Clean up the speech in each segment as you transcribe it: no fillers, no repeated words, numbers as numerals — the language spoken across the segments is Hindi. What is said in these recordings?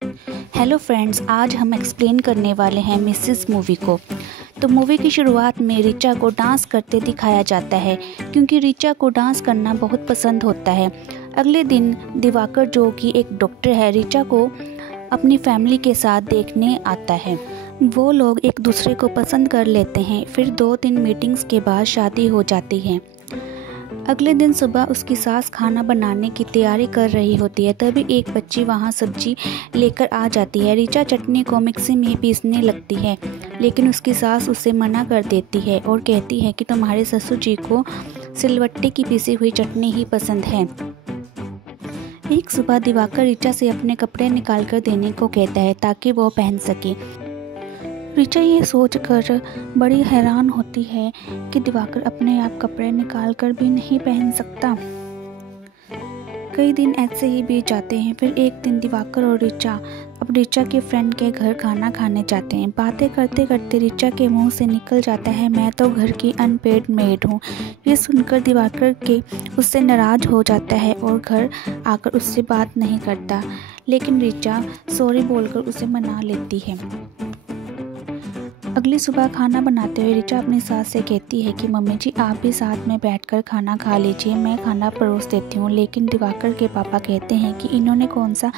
हेलो फ्रेंड्स, आज हम एक्सप्लेन करने वाले हैं मिसेस मूवी को। तो मूवी की शुरुआत में ऋचा को डांस करते दिखाया जाता है क्योंकि ऋचा को डांस करना बहुत पसंद होता है। अगले दिन दिवाकर, जो कि एक डॉक्टर है, ऋचा को अपनी फैमिली के साथ देखने आता है। वो लोग एक दूसरे को पसंद कर लेते हैं। फिर 2-3 मीटिंग्स के बाद शादी हो जाती है। अगले दिन सुबह उसकी सास खाना बनाने की तैयारी कर रही होती है। तभी एक बच्ची वहाँ सब्जी लेकर आ जाती है। ऋचा चटनी को मिक्सी में पीसने लगती है, लेकिन उसकी सास उसे मना कर देती है और कहती है कि तुम्हारे ससुर जी को सिलवट्टे की पीसी हुई चटनी ही पसंद है। एक सुबह दिवाकर ऋचा से अपने कपड़े निकाल कर देने को कहता है ताकि वो पहन सके। ऋचा ये सोचकर बड़ी हैरान होती है कि दिवाकर अपने आप कपड़े निकाल कर भी नहीं पहन सकता। कई दिन ऐसे ही बीत जाते हैं। फिर एक दिन दिवाकर और ऋचा अब ऋचा के फ्रेंड के घर खाना खाने जाते हैं। बातें करते करते ऋचा के मुंह से निकल जाता है, मैं तो घर की अनपेड मेड हूँ। ये सुनकर दिवाकर के उससे नाराज हो जाता है और घर आकर उससे बात नहीं करता, लेकिन ऋचा सॉरी बोलकर उसे मना लेती है। अगली सुबह खाना बनाते हुए ऋचा अपनी सास से कहती है कि मम्मी जी, आप भी साथ में बैठकर खाना खा लीजिए, मैं खाना परोस देती हूँ। लेकिन दिवाकर के पापा कहते हैं कि इन्होंने कौन सा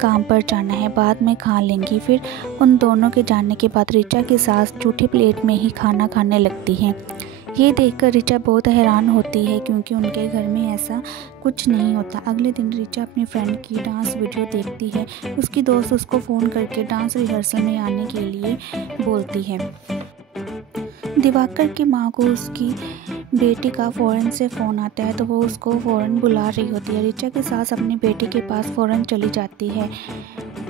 काम पर जाना है, बाद में खा लेंगी। फिर उन दोनों के जाने के बाद ऋचा की सास झूठी प्लेट में ही खाना खाने लगती है। ये देखकर ऋचा बहुत हैरान होती है क्योंकि उनके घर में ऐसा कुछ नहीं होता। अगले दिन ऋचा अपनी फ्रेंड की डांस वीडियो देखती है। उसकी दोस्त उसको फ़ोन करके डांस रिहर्सल में आने के लिए बोलती है। दिवाकर की माँ को उसकी बेटी का फ़ौरन से फ़ोन आता है तो वो उसको फ़ौरन बुला रही होती है। ऋचा की सास अपनी बेटी के पास फ़ौरन चली जाती है।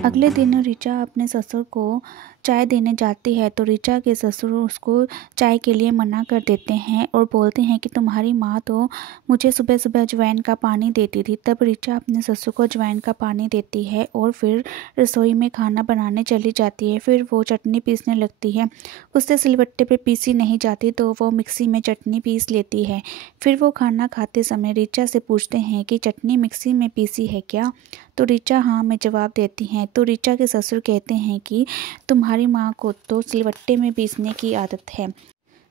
अगले दिन ऋचा अपने ससुर को चाय देने जाती है तो ऋचा के ससुर उसको चाय के लिए मना कर देते हैं और बोलते हैं कि तुम्हारी माँ तो मुझे सुबह सुबह अजवाइन का पानी देती थी। तब ऋचा अपने ससुर को अजवाइन का पानी देती है और फिर रसोई में खाना बनाने चली जाती है। फिर वो चटनी पीसने लगती है। उससे सिलबट्टे पे पीसी नहीं जाती तो वो मिक्सी में चटनी पीस लेती है। फिर वो खाना खाते समय ऋचा से पूछते हैं कि चटनी मिक्सी में पीसी है क्या, तो ऋचा हाँ में जवाब देती हैं। तो ऋचा के ससुर कहते हैं कि तुम्हारी माँ को तो सिलवट्टे में पीसने की आदत है।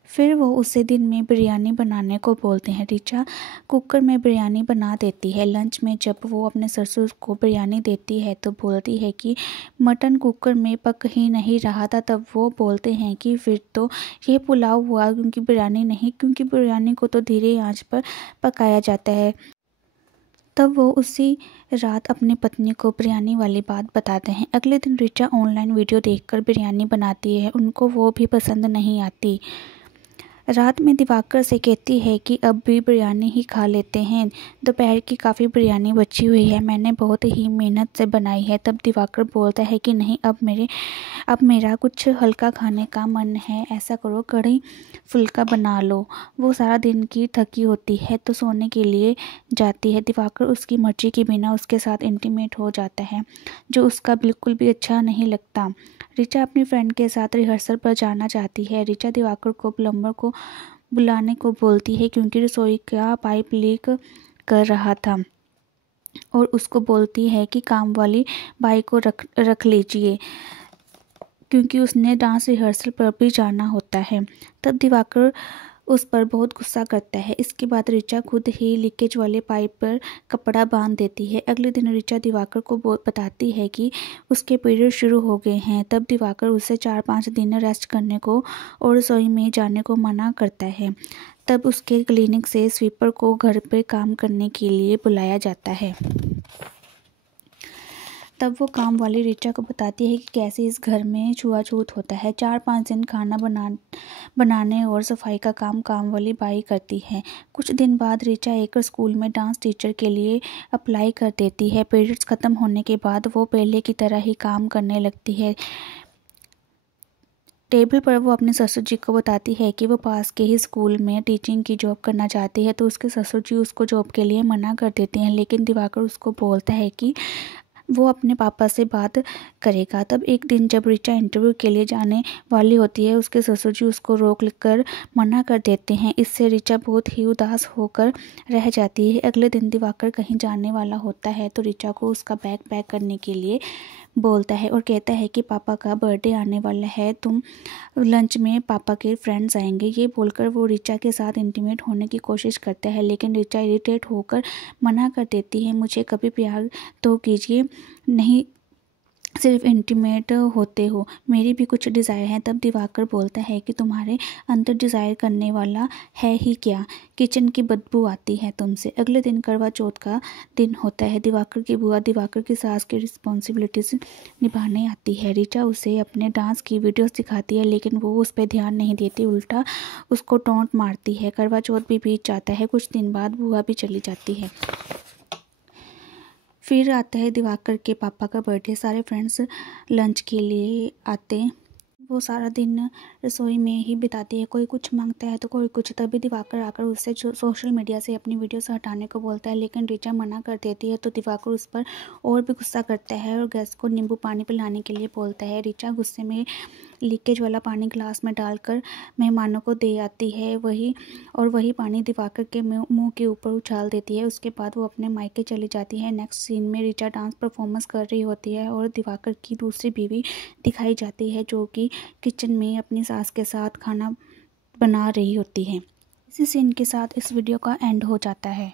फिर वो उसे दिन में बिरयानी बनाने को बोलते हैं। ऋचा कुकर में बिरयानी बना देती है। लंच में जब वो अपने ससुर को बिरयानी देती है तो बोलती है कि मटन कुकर में पक ही नहीं रहा था। तब वो बोलते हैं कि फिर तो ये पुलाव हुआ क्योंकि बिरयानी को तो धीरे आंच पर पकाया जाता है। तब वो उसी रात अपनी पत्नी को बिरयानी वाली बात बताते हैं। अगले दिन ऋचा ऑनलाइन वीडियो देखकर बिरयानी बनाती है। उनको वो भी पसंद नहीं आती। रात में दिवाकर से कहती है कि अब भी बिरयानी ही खा लेते हैं, दोपहर की काफ़ी बिरयानी बची हुई है, मैंने बहुत ही मेहनत से बनाई है। तब दिवाकर बोलता है कि नहीं, अब मेरा कुछ हल्का खाने का मन है, ऐसा करो कढ़ी फुल्का बना लो। वो सारा दिन की थकी होती है तो सोने के लिए जाती है। दिवाकर उसकी मर्जी के बिना उसके साथ इंटीमेट हो जाता है, जो उसका बिल्कुल भी अच्छा नहीं लगता। ऋचा अपनी फ्रेंड के साथ रिहर्सल पर जाना चाहती है। ऋचा दिवाकर को प्लम्बर को बुलाने को बोलती है क्योंकि रसोई का पाइप लीक कर रहा था और उसको बोलती है कि काम वाली बाई को रख लीजिए क्योंकि उसने डांस रिहर्सल पर भी जाना होता है। तब दिवाकर उस पर बहुत गुस्सा करता है। इसके बाद ऋचा खुद ही लीकेज वाले पाइप पर कपड़ा बांध देती है। अगले दिन ऋचा दिवाकर को बताती है कि उसके पीरियड शुरू हो गए हैं। तब दिवाकर उसे 4-5 दिन रेस्ट करने को और रसोई में जाने को मना करता है। तब उसके क्लिनिक से स्वीपर को घर पर काम करने के लिए बुलाया जाता है। तब वो काम वाली ऋचा को बताती है कि कैसे इस घर में छुआछूत होता है। 4-5 दिन खाना बनाने और सफाई का काम वाली बाई करती है। कुछ दिन बाद ऋचा एक स्कूल में डांस टीचर के लिए अप्लाई कर देती है। पीरियड्स ख़त्म होने के बाद वो पहले की तरह ही काम करने लगती है। टेबल पर वो अपने ससुर जी को बताती है कि वो पास के ही स्कूल में टीचिंग की जॉब करना चाहती है, तो उसके ससुर जी उसको जॉब के लिए मना कर देते हैं। लेकिन दिवाकर उसको बोलता है कि वो अपने पापा से बात करेगा। तब एक दिन जब ऋचा इंटरव्यू के लिए जाने वाली होती है, उसके ससुर जी उसको रोक कर मना कर देते हैं। इससे ऋचा बहुत ही उदास होकर रह जाती है। अगले दिन दिवाकर कहीं जाने वाला होता है तो ऋचा को उसका बैग पैक करने के लिए बोलता है और कहता है कि पापा का बर्थडे आने वाला है, तुम लंच में पापा के फ्रेंड्स आएंगे। ये बोलकर वो रिचा के साथ इंटीमेट होने की कोशिश करता है, लेकिन रिचा इरिटेट होकर मना कर देती है। मुझे कभी प्यार तो कीजिए, नहीं सिर्फ इंटीमेट होते हो, मेरी भी कुछ डिज़ायर है। तब दिवाकर बोलता है कि तुम्हारे अंदर डिज़ायर करने वाला है ही क्या, किचन की बदबू आती है तुमसे। अगले दिन करवा चौथ का दिन होता है। दिवाकर की बुआ दिवाकर की सास की रिस्पॉन्सिबिलिटीज निभाने आती है। रिचा उसे अपने डांस की वीडियोस दिखाती है, लेकिन वो उस पर ध्यान नहीं देती, उल्टा उसको टोंट मारती है। करवा चौथ भी बीत जाता है। कुछ दिन बाद बुआ भी चली जाती है। फिर आता है दिवाकर के पापा का बर्थडे। सारे फ्रेंड्स लंच के लिए आते। वो सारा दिन रसोई में ही बिताती है। कोई कुछ मांगता है तो कोई कुछ। तभी दिवाकर आकर उससे सोशल मीडिया से अपनी वीडियो से हटाने को बोलता है, लेकिन रिचा मना कर देती है। तो दिवाकर उस पर और भी गुस्सा करता है और गेस्ट को नींबू पानी पिलाने के लिए बोलता है। रिचा गुस्से में लीकेज वाला पानी ग्लास में डालकर मेहमानों को दे आती है। वही पानी दिवाकर के मुंह के ऊपर उछाल देती है। उसके बाद वो अपने मायके चली जाती है। नेक्स्ट सीन में रिचा डांस परफॉर्मेंस कर रही होती है और दिवाकर की दूसरी बीवी दिखाई जाती है, जो कि किचन में अपनी सास के साथ खाना बना रही होती है। इसी सीन के साथ इस वीडियो का एंड हो जाता है।